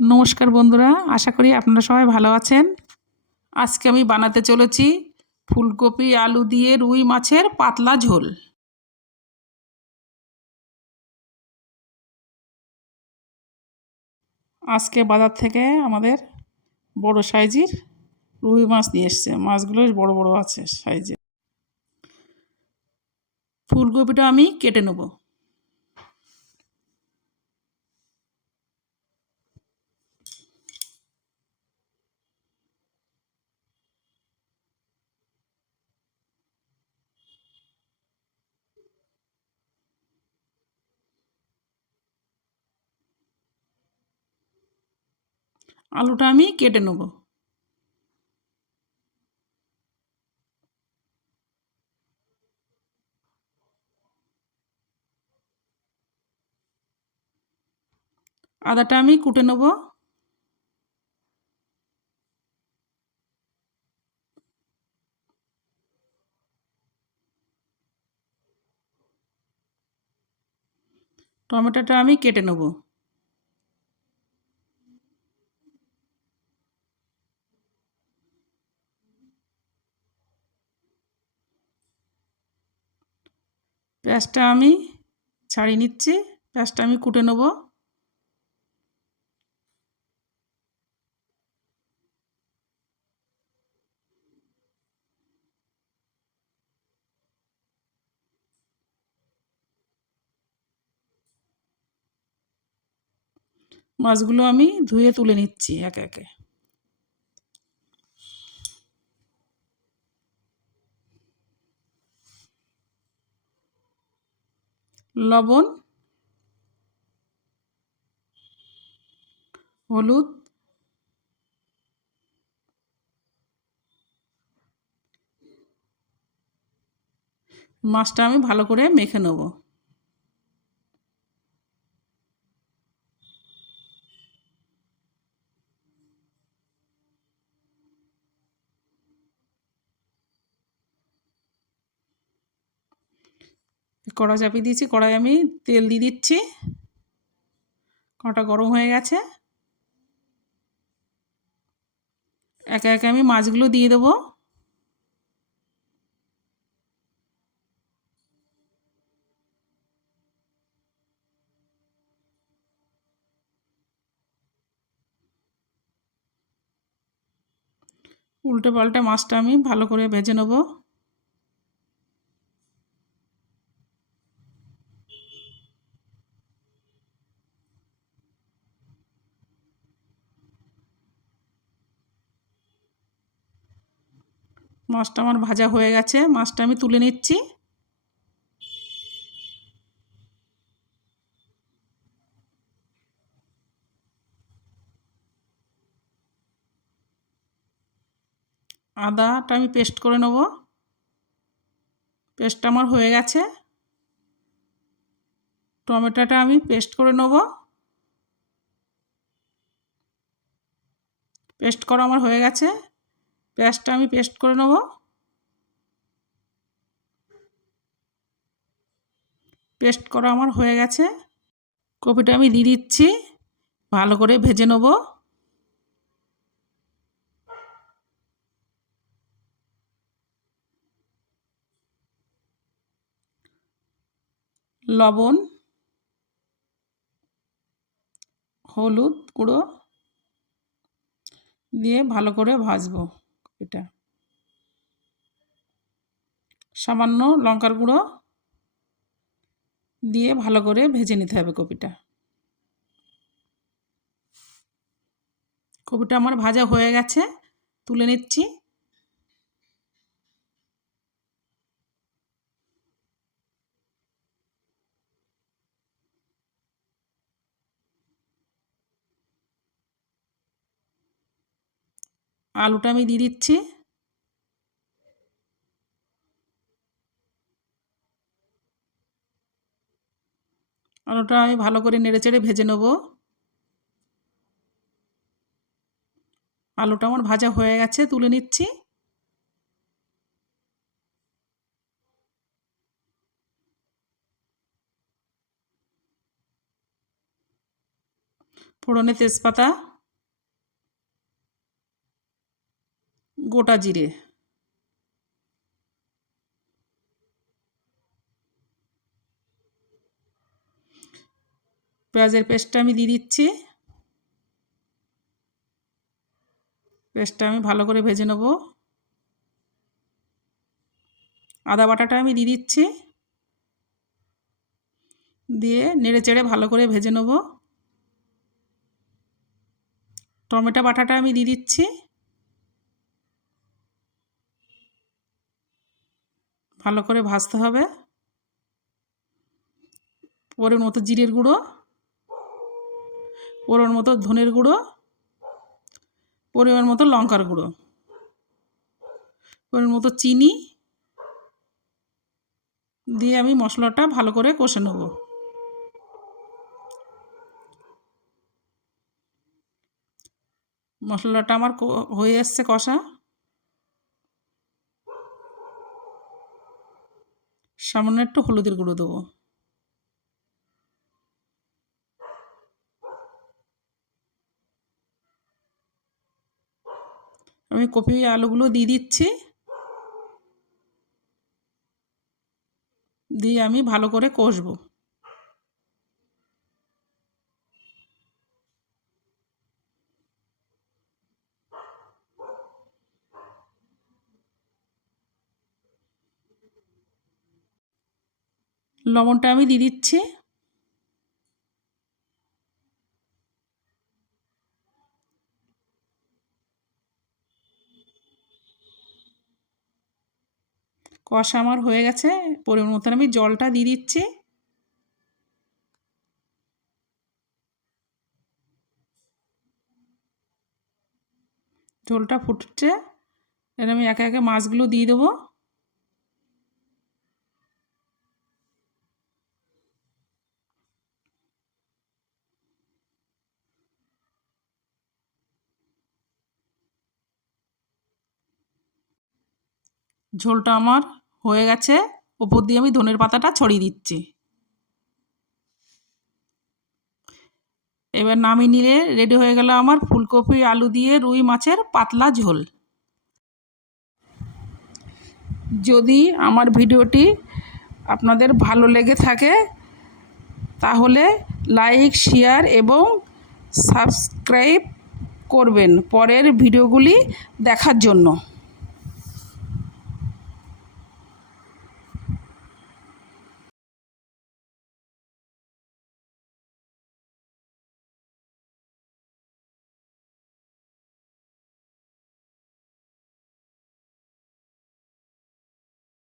নমস্কার বন্ধুরা, আশা করি আপনারা সবাই ভালো আছেন। আজকে আমি বানাতে চলেছি ফুলকপি আলু দিয়ে রুই মাছের পাতলা ঝোল। আজকে বাজার থেকে আমাদের বড় সাইজের রুই মাছ নিয়ে এসছে। মাছগুলো বড় বড় আছে সাইজে। ফুলকপিটা আমি কেটে নেব। আলুটা আমি কেটে নেব। আদাটা আমি কুটে নেব। টমেটোটা আমি কেটে নেব। পেঁয়াজটা আমি ছাড়িয়ে নিচ্ছি। পেঁয়াজটা আমি কুটে নেব। মাছগুলো আমি ধুয়ে তুলে নিচ্ছি একে একে। লবণ, হলুদ, মাছটা আমি ভালো করে মেখে নেব। কড়া চাপিয়ে দিয়েছি, কড়াই আমি তেল দিয়ে দিচ্ছি। কড়াটা গরম হয়ে গেছে। একে একে আমি মাছগুলো দিয়ে দেবো। উল্টে পাল্টে মাছটা আমি ভালো করে ভেজে নেব। মাছটা আমার ভাজা হয়ে গেছে, মাছটা আমি তুলে নিচ্ছি। আদাটা আমি পেস্ট করে নেব। পেস্টটা আমার হয়ে গেছে। টমেটোটা আমি পেস্ট করে নেব। পেস্ট করা আমার হয়ে গেছে। পেঁয়াজটা আমি পেস্ট করে নেব। পেস্ট করা আমার হয়ে গেছে। কপিটা আমি দিয়ে দিচ্ছি, ভালো করে ভেজে নেব। লবণ, হলুদ গুঁড়ো দিয়ে ভালো করে ভাজবো কপিটা। সামান্য লঙ্কার গুঁড়ো দিয়ে ভালো করে ভেজে নিতে হবে কপিটা। কপিটা আমার ভাজা হয়ে গেছে, তুলে নিচ্ছি। আলুটা আমি দিয়ে দিচ্ছি। আলুটা আমি ভালো করে নেড়েচেড়ে ভেজে নেব। আলুটা আমার ভাজা হয়ে গেছে, তুলে নিচ্ছি। ফোড়নে তেজপাতা, গোটা জিরে, পেঁয়াজের পেস্টটা আমি দিয়ে দিচ্ছি। পেস্টটা আমি ভালো করে ভেজে নেব। আদা বাটাটা আমি দিয়ে দিচ্ছি, দিয়ে নেড়ে চেড়ে ভালো করে ভেজে নেব। টমেটো বাটাটা আমি দিয়ে দিচ্ছি, ভালো করে ভাজতে হবে। পরিমাণ মতো জিরের গুঁড়ো, পরিমাণ মতো ধনের গুঁড়ো, পরিমাণ মতো লঙ্কার গুঁড়ো, পরিমাণ মতো চিনি দিয়ে আমি মশলাটা ভালো করে কষে নেব। মশলাটা আমার হয়ে এসছে কষা। সামান্য একটু হলুদের গুঁড়ো দেবো। আমি কপি আলুগুলো দিয়ে দিচ্ছি, দিয়ে আমি ভালো করে কষবো। লবণটা আমি দিয়ে দিচ্ছি। কষা আমার হয়ে গেছে, পরিমাণ মতন আমি জলটা দিয়ে দিচ্ছি। ঝোলটা ফুটছে, এর আমি একে একে মাছগুলো দিয়ে দেবো। ঝোলটা আমার হয়ে গেছে, ওপর দিয়ে আমি ধনের পাতাটা ছড়িয়ে দিচ্ছি। এবার নামিয়ে নিলে রেডি হয়ে গেল আমার ফুলকপি আলু দিয়ে রুই মাছের পাতলা ঝোল। যদি আমার ভিডিওটি আপনাদের ভালো লেগে থাকে তাহলে লাইক, শেয়ার এবং সাবস্ক্রাইব করবেন পরের ভিডিওগুলি দেখার জন্য।